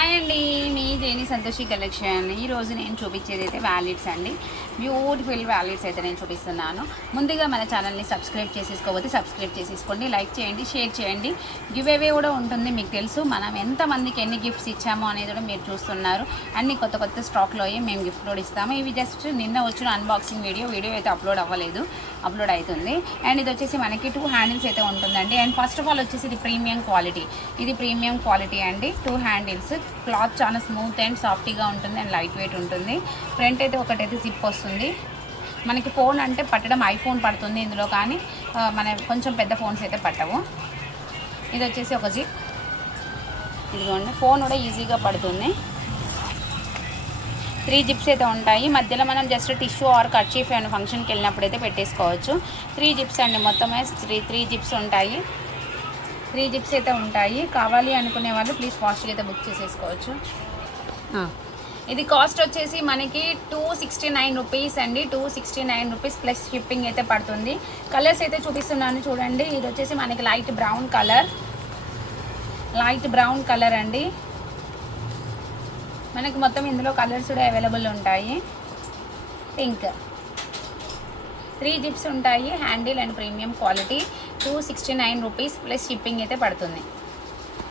Hi అండి, మీ జేని Santoshi collection. ఈరోజు నేను చూపించేది అయితే వ్యాలెట్స్ అండి. బ్యూటిఫుల్ వ్యాలెట్స్ అయితే నేను చూపిస్తున్నాను. ముందుగా మన ఛానల్ని సబ్స్క్రైబ్ చేసేసుకోకపోతే సబ్స్క్రైబ్ చేసేసుకోండి, లైక్ చేయండి, షేర్ చేయండి. గివ్ అవే కూడా ఉంటుంది. మీకు తెలుసు మనం ఎంతమందికి ఎన్ని గిఫ్ట్స్ ఇచ్చామో అనేది కూడా మీరు చూస్తున్నారు. అన్ని కొత్త కొత్త స్టాక్లో మేము గిఫ్ట్ కూడా ఇస్తాము. ఇవి జస్ట్ నిన్న వచ్చిన అన్బాక్సింగ్ వీడియో అయితే అప్లోడ్ అవ్వలేదు, అప్లోడ్ అవుతుంది. అండ్ ఇది వచ్చేసి మనకి 2 హ్యాండిల్స్ అయితే ఉంటుందండి. అండ్ ఫస్ట్ ఆఫ్ ఆల్ వచ్చేసి ఇది ప్రీమియం క్వాలిటీ అండి. 2 హ్యాండిల్స్, క్లాత్ చాలా స్మూత్ అండ్ సాఫ్ట్గా ఉంటుంది అండ్ లైట్ వెయిట్ ఉంటుంది. ఫ్రంట్ అయితే ఒకటైతే జిప్ వస్తుంది. మనకి ఫోన్ అంటే పట్టడం ఐఫోన్ పడుతుంది ఇందులో, కానీ మన కొంచెం పెద్ద ఫోన్స్ అయితే పట్టవు. ఇది వచ్చేసి ఒక జిప్, ఇదిగోండి. ఫోన్ కూడా ఈజీగా పడుతుంది. 3 జిప్స్ అయితే ఉంటాయి. మధ్యలో మనం just tissue or kerchief and ఫంక్షన్కి వెళ్ళినప్పుడు అయితే పెట్టేసుకోవచ్చు. 3 జిప్స్ అండి, మొత్తమే 3 జిప్స్ ఉంటాయి. 3 జిప్స్ అయితే ఉంటాయి. కావాలి అనుకునే వాళ్ళు ప్లీజ్ ఫాస్ట్గా అయితే బుక్ చేసేసుకోవచ్చు. ఇది కాస్ట్ వచ్చేసి మనకి 269 రూపీస్ అండి. 269 రూపీస్ ప్లస్ షిప్పింగ్ అయితే పడుతుంది. కలర్స్ అయితే చూపిస్తున్నాను చూడండి. ఇది వచ్చేసి మనకి లైట్ బ్రౌన్ కలర్ అండి. మనకి మొత్తం ఇందులో కలర్స్ కూడా అవైలబుల్ ఉంటాయి. పింక్, 3 జిప్స్ ఉంటాయి. Handle and premium quality. 269 rupees plus shipping అయితే పడుతుంది.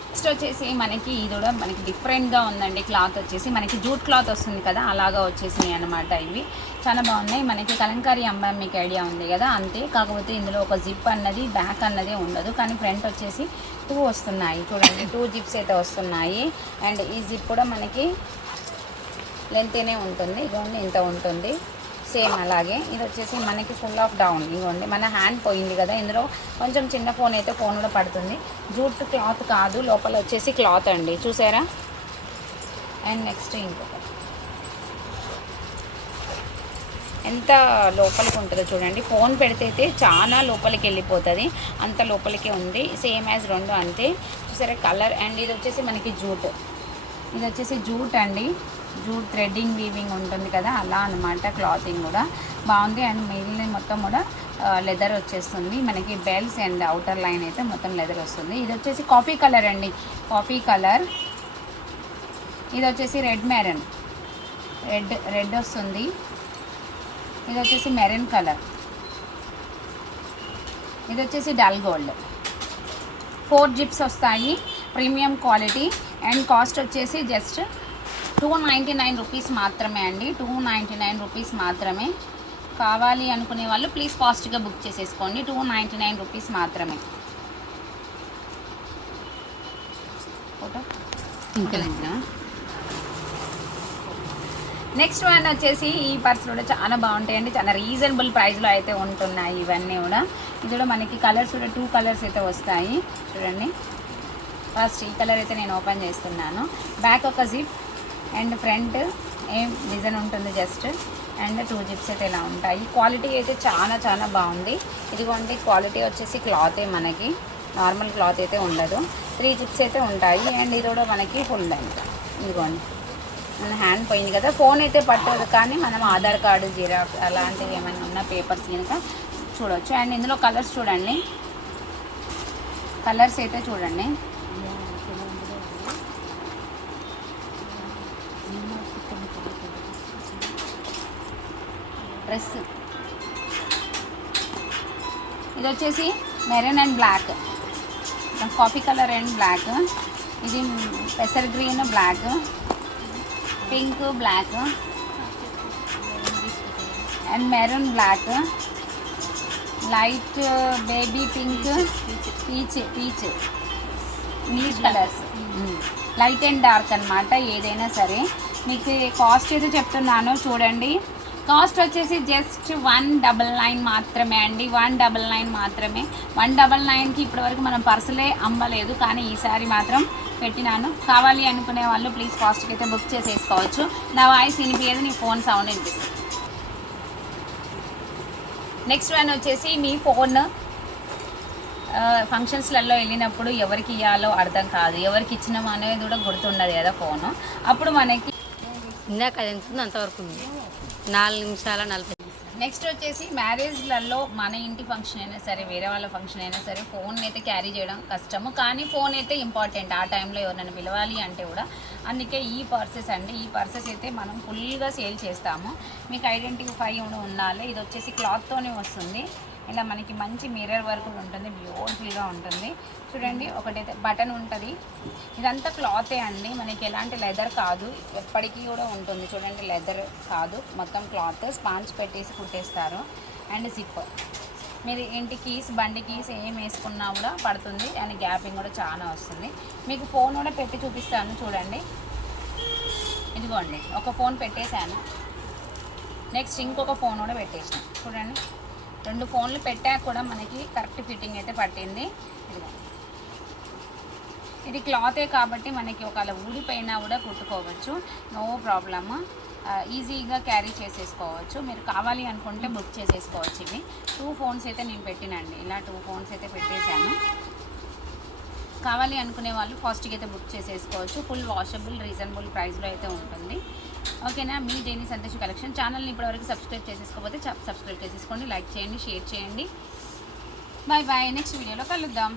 నెక్స్ట్ వచ్చేసి మనకి ఇది కూడా మనకి డిఫరెంట్గా ఉందండి. క్లాత్ వచ్చేసి మనకి జూట్ క్లాత్ వస్తుంది కదా, అలాగా వచ్చేసినాయి అనమాట. ఇవి చాలా బాగున్నాయి. మనకి కలంకారీ అంబా మీకు ఐడియా ఉంది కదా, అంతే. కాకపోతే ఇందులో ఒక జిప్ అన్నది బ్యాక్ అన్నది ఉండదు, కానీ ఫ్రంట్ వచ్చేసి 2 వస్తున్నాయి చూడండి. 2 జిప్స్ అయితే వస్తున్నాయి. అండ్ ఈ జిప్ కూడా మనకి లెంతేనే ఉంటుంది, ఇదిగోండి ఇంత ఉంటుంది సేమ్ అలాగే. ఇది వచ్చేసి మనకి ఫుల్ ఆఫ్ డౌన్, ఇదిగోండి. మన హ్యాండ్ పోయింది కదా, ఇందులో కొంచెం చిన్న ఫోన్ అయితే ఫోన్ కూడా పడుతుంది. జూట్ క్లాత్ కాదు, లోపల వచ్చేసి క్లాత్ అండి, చూసారా. అండ్ నెక్స్ట్ ఇంకొక ఎంత లోపలికి ఉంటుందో చూడండి. ఫోన్ పెడితే అయితే చాలా లోపలికి వెళ్ళిపోతుంది, అంత లోపలికే ఉంది. సేమ్ యాజ్ 2 అంతే, చూసారా కలర్. అండ్ ఇది వచ్చేసి మనకి ఇది వచ్చేసి జూట్ అండి. జూట్ థ్రెడ్డింగ్ వీవింగ్ ఉంటుంది కదా, అలా అనమాట. క్లాతింగ్ కూడా బాగుంది. అండ్ మిగిలిన మొత్తం కూడా లెదర్ వచ్చేస్తుంది. మనకి బెల్స్ అండ్ అవుటర్ లైన్ అయితే మొత్తం లెదర్ వస్తుంది. ఇది వచ్చేసి కాఫీ కలర్ అండి, కాఫీ కలర్. ఇది వచ్చేసి రెడ్ వస్తుంది. ఇది వచ్చేసి మెరూన్ కలర్. ఇది వచ్చేసి డల్ గోల్డ్. 4 జిప్స్ వస్తాయి, ప్రీమియం క్వాలిటీ. అండ్ కాస్ట్ వచ్చేసి జస్ట్ 299 రూపీస్ మాత్రమే అండి. 299 రూపీస్ మాత్రమే. కావాలి అనుకునే వాళ్ళు ప్లీజ్ ఫాస్ట్గా బుక్ చేసేసుకోండి. 299 రూపీస్ మాత్రమే. ఫోటో ఇంకా నెక్స్ట్ వన్ వచ్చేసి ఈ పర్సులు కూడా చాలా బాగుంటాయండి. చాలా రీజనబుల్ ప్రైస్లో అయితే ఉంటున్నాయి ఇవన్నీ కూడా. ఇది కూడా మనకి కలర్స్ కూడా 2 కలర్స్ అయితే వస్తాయి చూడండి. ఫస్ట్ ఈ కలర్ అయితే నేను ఓపెన్ చేస్తున్నాను. బ్యాక్ ఒక జిప్ అండ్ ఫ్రంట్ ఏం డిజైన్ ఉంటుంది జస్ట్. అండ్ 2 జిప్స్ అయితే ఇలా ఉంటాయి. క్వాలిటీ అయితే చాలా బాగుంది. ఇదిగోండి, క్వాలిటీ వచ్చేసి క్లాతే, మనకి నార్మల్ క్లాత్ అయితే ఉండదు. 3 జిప్స్ అయితే ఉంటాయి. అండ్ ఇది కూడా మనకి ఫుల్ లెంత్. ఇదిగోండి, మన హ్యాండ్ పోయింది కదా, ఫోన్ అయితే పట్టదు, కానీ మనం ఆధార్ కార్డు, జిరాక్స్ అలాంటివి ఏమైనా ఉన్న పేపర్స్ కనుక చూడవచ్చు. అండ్ ఇందులో కలర్స్ చూడండి, కలర్స్ అయితే చూడండి. డ్రెస్ ఇది వచ్చేసి maroon and black, coffee colour and black. ఇది పెసర్ green, black, pink, black and maroon, black, light baby pink, peach English colours, light and dark అనమాట. ఏదైనా సరే మీకు కాస్ట్ అయితే చెప్తున్నాను చూడండి. కాస్ట్ వచ్చేసి జస్ట్ 199 మాత్రమే అండి. 199 మాత్రమే. 199కి ఇప్పటివరకు మనం పర్సులే అమ్మలేదు, కానీ ఈసారి మాత్రం పెట్టినాను. కావాలి అనుకునే వాళ్ళు ప్లీజ్ ఫాస్ట్గా అయితే బుక్ చేసేసుకోవచ్చు. నా వాయిస్ వినిపించేది, నీ ఫోన్ సౌండ్ వినిపిస్తుంది. నెక్స్ట్ వన్ వచ్చేసి మీ ఫోన్ ఫంక్షన్స్లలో వెళ్ళినప్పుడు ఎవరికి ఇవ్వాలో అర్థం కాదు, ఎవరికి ఇచ్చినామో అనేది కూడా గుర్తుండదు కదా ఫోను. అప్పుడు మనకి ఇందాక అది ఎంత అంతవరకు ఉంది, 4 నిమిషాల 40 నెక్స్ట్ వచ్చేసి మ్యారేజ్లలో మన ఇంటి ఫంక్షన్ అయినా సరే వేరే వాళ్ళ ఫంక్షన్ అయినా సరే ఫోన్ అయితే క్యారీ చేయడం కష్టము, కానీ ఫోన్ అయితే ఇంపార్టెంట్ ఆ టైంలో ఎవరైనా పిలవాలి అంటే కూడా. అందుకే ఈ పర్సెస్ అండి, ఈ పర్సెస్ అయితే మనం ఫుల్గా సేల్ చేస్తాము. మీకు ఐడెంటిఫై ఉండాలి. ఇది వచ్చేసి క్లాత్తోనే వస్తుంది. ఇలా మనకి మంచి మిర్రర్ వర్క్ ఉంటుంది, బ్యూటిఫుల్గా ఉంటుంది. చూడండి, ఒకటైతే బటన్ ఉంటుంది. ఇదంతా క్లాతే అండి, మనకి ఎలాంటి లెదర్ కాదు, ఎప్పటికీ కూడా ఉంటుంది. చూడండి, లెదర్ కాదు, మొత్తం క్లాత్. స్పాంజ్ పెట్టేసి కుట్టేస్తారు. అండ్ జిప్, మీరు ఇంటి కీస్ బండి కీస్ ఏం వేసుకున్నా కూడా పడుతుంది. అండ్ గ్యాపింగ్ కూడా చాలా వస్తుంది. మీకు ఫోన్ కూడా పెట్టి చూపిస్తాను చూడండి. ఇదిగోండి, ఒక ఫోన్ పెట్టేశాను, నెక్స్ట్ ఇంకొక ఫోన్ కూడా పెట్టేసాను. చూడండి, 2 ఫోన్లు పెట్టాక కూడా మనకి కరెక్ట్ ఫిట్టింగ్ అయితే పట్టింది. ఇది క్లాతే కాబట్టి మనకి ఒకవేళ ఊడిపోయినా కూడా కుట్టుకోవచ్చు, నో ప్రాబ్లమ్. ఈజీగా క్యారీ చేసేసుకోవచ్చు. మీరు కావాలి అనుకుంటే బుక్ చేసేసుకోవచ్చు. ఇవి 2 ఫోన్స్ అయితే నేను పెట్టినండి, ఇలా 2 ఫోన్స్ అయితే పెట్టేశాను. కావాలి అనుకునే వాళ్ళు ఫాస్ట్గా అయితే బుక్ చేసేసుకోవచ్చు. ఫుల్ వాషబుల్, రీజనబుల్ ప్రైస్లో అయితే ఉంటుంది. ఓకేనా. మీ జేని సంతోష్ కలెక్షన్ ఛానల్ని ఇప్పటివరకు సబ్స్క్రైబ్ చేసేసుకోకపోతే సబ్స్క్రైబ్ చేసేసుకోండి, లైక్ చేయండి, షేర్ చేయండి. బాయ్ బాయ్, నెక్స్ట్ వీడియోలో కలుద్దాం.